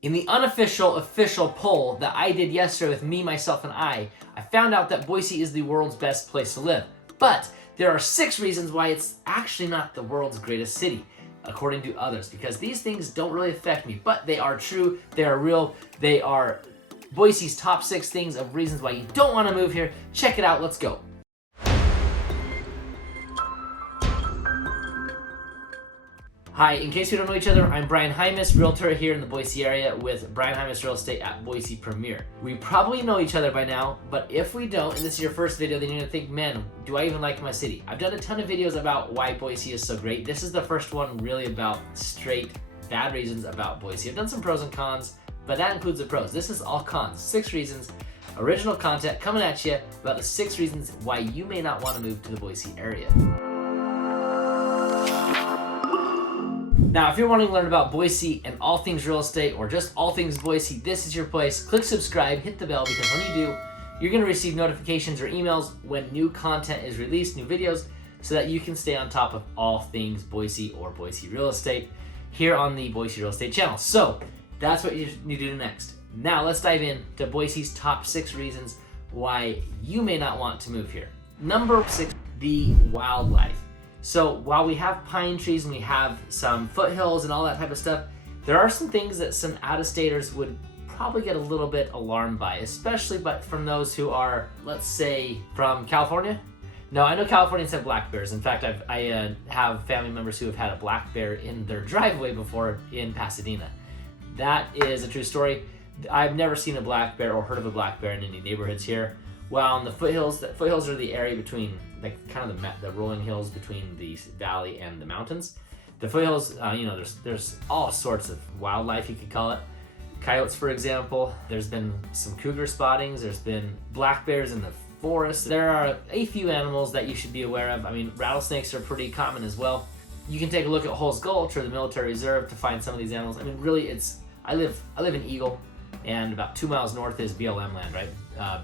In the unofficial official poll that I did yesterday with me, myself, and I found out that Boise is the world's best place to live. But there are 6 reasons why it's actually not the world's greatest city, according to others, because these things don't really affect me, but they are true, they are real, they are Boise's top 6 things of reasons why you don't want to move here. Check it out, let's go. Hi, in case we don't know each other, I'm Brian Hymas, realtor here in the Boise area with Brian Hymas Real Estate at Boise Premier. We probably know each other by now, but if we don't, and this is your first video, then you're gonna think, man, do I even like my city? I've done a ton of videos about why Boise is so great. This is the first one really about straight bad reasons about Boise. I've done some pros and cons, but that includes the pros. This is all cons. 6 reasons, original content coming at you about the 6 reasons why you may not want to move to the Boise area. Now, if you're wanting to learn about Boise and all things real estate or just all things Boise, this is your place. Click subscribe, hit the bell, because when you do, you're going to receive notifications or emails when new content is released, new videos, so that you can stay on top of all things Boise or Boise real estate here on the Boise Real Estate channel. So that's what you need to do next. Now let's dive into Boise's top 6 reasons why you may not want to move here. Number 6, the wildlife. So while we have pine trees and we have some foothills and all that type of stuff, there are some things that some out-of-staters would probably get a little bit alarmed by, especially but from those who are, let's say, from California. No, I know Californians have black bears. In fact, I have family members who have had a black bear in their driveway before in Pasadena. That is a true story. I've never seen a black bear or heard of a black bear in any neighborhoods here. While in the foothills are the area between, like, kind of the rolling hills between the valley and the mountains. The foothills, there's all sorts of wildlife, you could call it. Coyotes, for example. There's been some cougar spottings. There's been black bears in the forest. There are a few animals that you should be aware of. I mean, rattlesnakes are pretty common as well. You can take a look at Hulse Gulch or the military reserve to find some of these animals. I mean, really, I live in Eagle, and about 2 miles north is BLM land, right?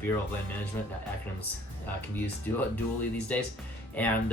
Bureau of Land Management. Acronyms can be used dually these days, and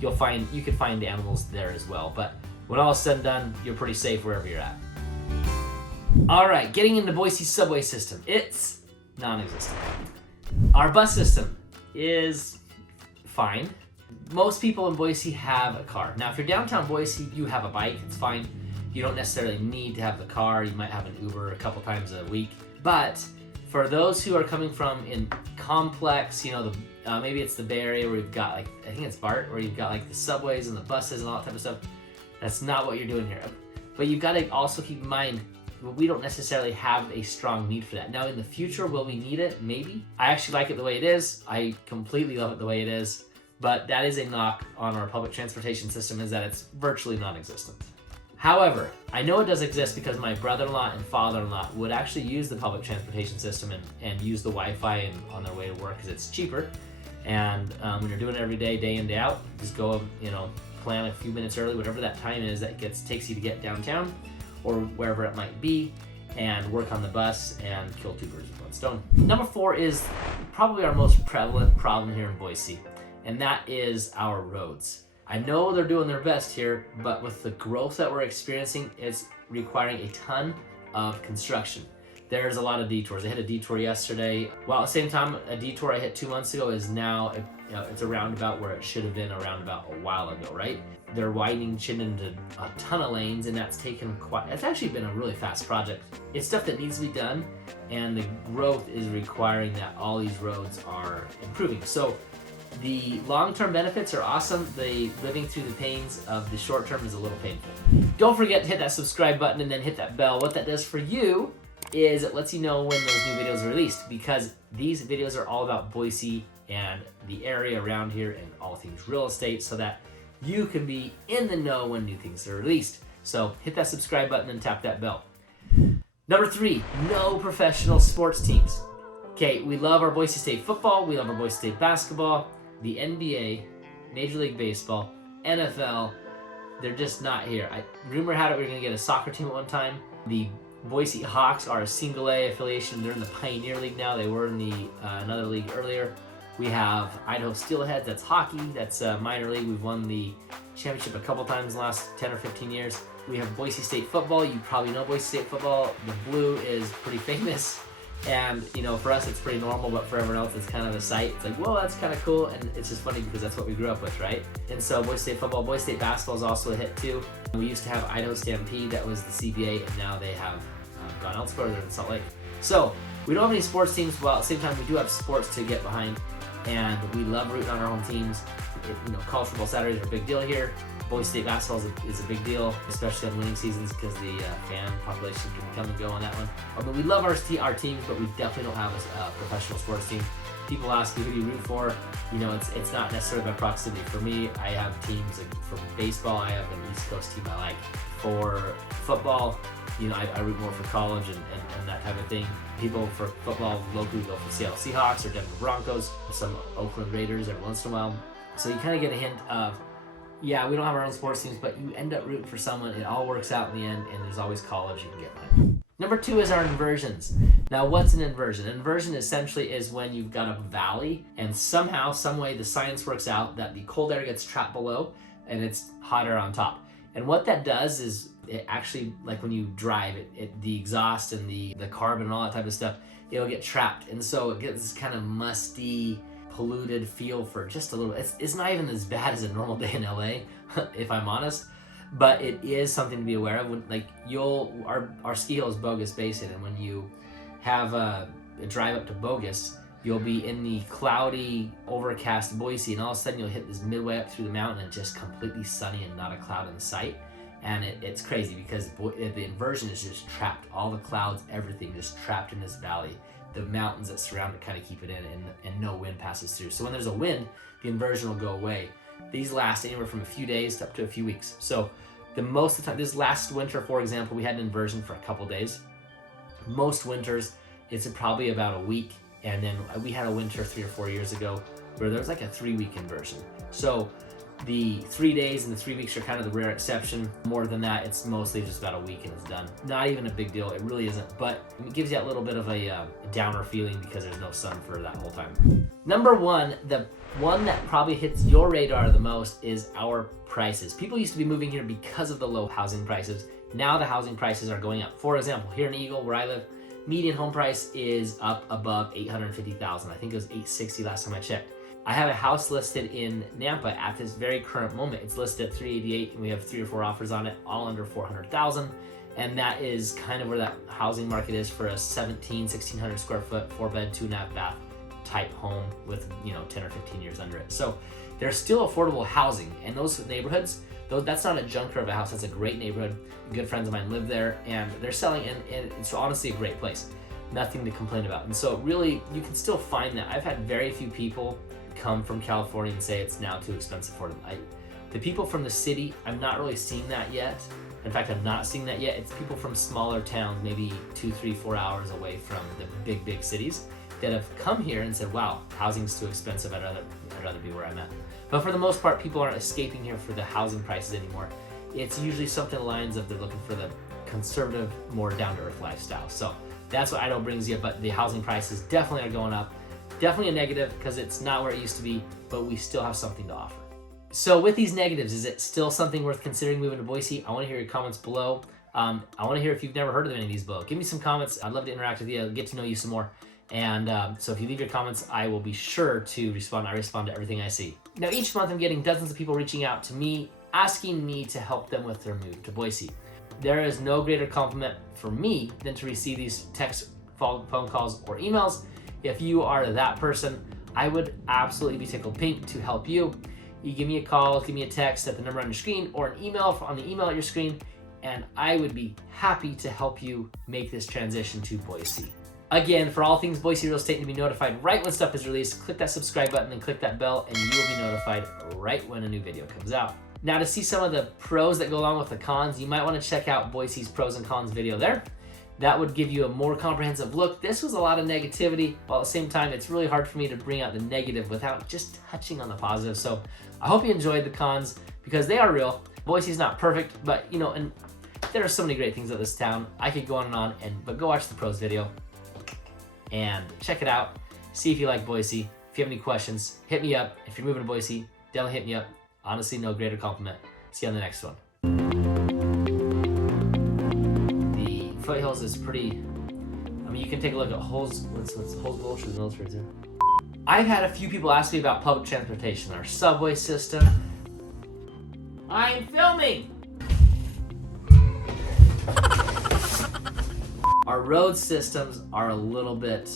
you can find animals there as well. But when all is said and done, you're pretty safe wherever you're at. All right, getting into Boise's subway system, it's non-existent. Our bus system is fine. Most people in Boise have a car. Now, if you're downtown Boise, you have a bike, it's fine. You don't necessarily need to have the car. You might have an Uber a couple times a week. But for those who are coming from in complex, maybe it's the Bay Area where you've got, I think it's BART, where you've got the subways and the buses and all that type of stuff. That's not what you're doing here. But you've got to also keep in mind, we don't necessarily have a strong need for that. Now, in the future, will we need it? Maybe. I actually like it the way it is. I completely love it the way it is. But that is a knock on our public transportation system, is that it's virtually non-existent. However, I know it does exist because my brother-in-law and father-in-law would actually use the public transportation system and use the Wi-Fi on their way to work because it's cheaper. And when you're doing it every day, day in, day out, just go, plan a few minutes early, whatever that time is that takes you to get downtown or wherever it might be, and work on the bus and kill 2 birds with 1 stone. Number 4 is probably our most prevalent problem here in Boise, and that is our roads. I know they're doing their best here, but with the growth that we're experiencing, it's requiring a ton of construction. There's a lot of detours. I hit a detour yesterday. Well, at the same time, a detour I hit 2 months ago is now, it's a roundabout where it should have been a roundabout a while ago, right? They're widening Chin into a ton of lanes, and that's it's actually been a really fast project. It's stuff that needs to be done, and the growth is requiring that all these roads are improving. So the long-term benefits are awesome. The living through the pains of the short-term is a little painful. Don't forget to hit that subscribe button and then hit that bell. What that does for you is it lets you know when those new videos are released, because these videos are all about Boise and the area around here and all things real estate, so that you can be in the know when new things are released. So hit that subscribe button and tap that bell. Number 3, no professional sports teams. Okay, we love our Boise State football, we love our Boise State basketball, the NBA, Major League Baseball, NFL, they're just not here. Rumor had it we were going to get a soccer team at one time. The Boise Hawks are a single A affiliation. They're in the Pioneer League now. They were in the another league earlier. We have Idaho Steelhead, that's hockey, that's minor league. We've won the championship a couple times in the last 10 or 15 years. We have Boise State football. You probably know Boise State football. The blue is pretty famous. And, you know, for us, it's pretty normal, but for everyone else, it's kind of a sight. It's like, whoa, that's kind of cool. And it's just funny because that's what we grew up with, right? And so Boise State football, Boise State basketball is also a hit too. We used to have Idaho Stampede, that was the CBA, and now they have gone elsewhere. They're in Salt Lake. So we don't have any sports teams, while at the same time, we do have sports to get behind. And we love rooting on our home teams. You know, college football Saturdays are a big deal here. Boise State basketball is a big deal, especially on winning seasons because the fan population can come and go on that one. I mean, we love our teams, but we definitely don't have a professional sports team. People ask me, who do you root for? You know, it's not necessarily by proximity. For me, I have teams, like for baseball, I have an East Coast team I like. For football, you know, I root more for college and that type of thing. People for football locally go for Seattle Seahawks or Denver Broncos, some Oakland Raiders every once in a while. So you kind of get a hint of, yeah, we don't have our own sports teams, but you end up rooting for someone. It all works out in the end, and there's always college you can get behind. Number 2 is our inversions. Now, what's an inversion? An inversion essentially is when you've got a valley, and somehow, some way, the science works out that the cold air gets trapped below, and it's hotter on top. And what that does is, it actually, like when you drive, the exhaust and the carbon and all that type of stuff, it'll get trapped. And so it gets this kind of musty, polluted feel for just a little. It's not even as bad as a normal day in LA, if I'm honest, but it is something to be aware of. When, like, our ski hill is Bogus Basin, and when you have a drive up to Bogus, you'll be in the cloudy, overcast Boise, and all of a sudden you'll hit this midway up through the mountain and just completely sunny and not a cloud in sight. And it's crazy because the inversion is just trapped. All the clouds, everything just trapped in this valley. The mountains that surround it kind of keep it in, and no wind passes through. So when there's a wind, the inversion will go away. These last anywhere from a few days to up to a few weeks. So most of the time, this last winter, for example, we had an inversion for a couple days. Most winters, it's probably about a week. And then we had a winter 3 or 4 years ago where there was like a 3-week inversion. So the 3 days and the 3 weeks are kind of the rare exception. More than that, it's mostly just about a week and it's done. Not even a big deal, it really isn't, but it gives you a little bit of a downer feeling because there's no sun for that whole time. Number 1, the one that probably hits your radar the most is our prices. People used to be moving here because of the low housing prices. Now the housing prices are going up. For example, here in Eagle, where I live, median home price is up above $850,000. I think it was $860 last time I checked. I have a house listed in Nampa at this very current moment. It's listed at $388, and we have 3 or 4 offers on it, all under $400,000. And that is kind of where that housing market is for a 1,600 square foot, 4-bed, 2.5 bath type home with, you know, 10 or 15 years under it. So there's still affordable housing, and those neighborhoods, though, that's not a junker of a house. That's a great neighborhood. Good friends of mine live there, and they're selling, and it's honestly a great place. Nothing to complain about. And so really, you can still find that. I've had very few people come from California and say it's now too expensive for them. The people from the city, I'm not really seeing that yet. In fact, I'm not seeing that yet. It's people from smaller towns, maybe 2, 3, 4 hours away from the big cities, that have come here and said, wow, housing's too expensive, I'd rather be where I'm at. But for the most part, people aren't escaping here for the housing prices anymore. It's usually something along the lines of they're looking for the conservative, more down-to-earth lifestyle. So that's what Idaho brings you, but the housing prices definitely are going up. Definitely a negative because it's not where it used to be, but we still have something to offer. So with these negatives, is it still something worth considering moving to Boise? I want to hear your comments below. I want to hear if you've never heard of any of these below. Give me some comments. I'd love to interact with you, get to know you some more. And so if you leave your comments, I will be sure to respond. I respond to everything I see. Now, each month I'm getting dozens of people reaching out to me, asking me to help them with their move to Boise. There is no greater compliment for me than to receive these text, phone calls, or emails. If you are that person, I would absolutely be tickled pink to help you. You give me a call, give me a text at the number on your screen, or an email on the email at your screen, and I would be happy to help you make this transition to Boise. Again, for all things Boise real estate, to be notified right when stuff is released, click that subscribe button and click that bell, and you will be notified right when a new video comes out. Now, to see some of the pros that go along with the cons, you might want to check out Boise's pros and cons video there. That would give you a more comprehensive look. This was a lot of negativity, while at the same time, it's really hard for me to bring out the negative without just touching on the positive. So I hope you enjoyed the cons because they are real. Boise's not perfect, but you know, and there are so many great things about this town. I could go on and on, but go watch the pros video and check it out. See if you like Boise. If If you have any questions, hit me up. If you're moving to Boise, definitely hit me up. Honestly, no greater compliment. See you on the next one. The foothills is pretty, I mean, you can take a look at Holes, what's Holes Gulch or the military too. I've had a few people ask me about public transportation, our subway system. I'm filming! Our road systems are a little bit,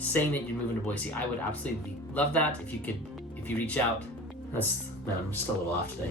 saying that you're moving to Boise. I would absolutely love that if you reach out. Man, I'm just a little off today.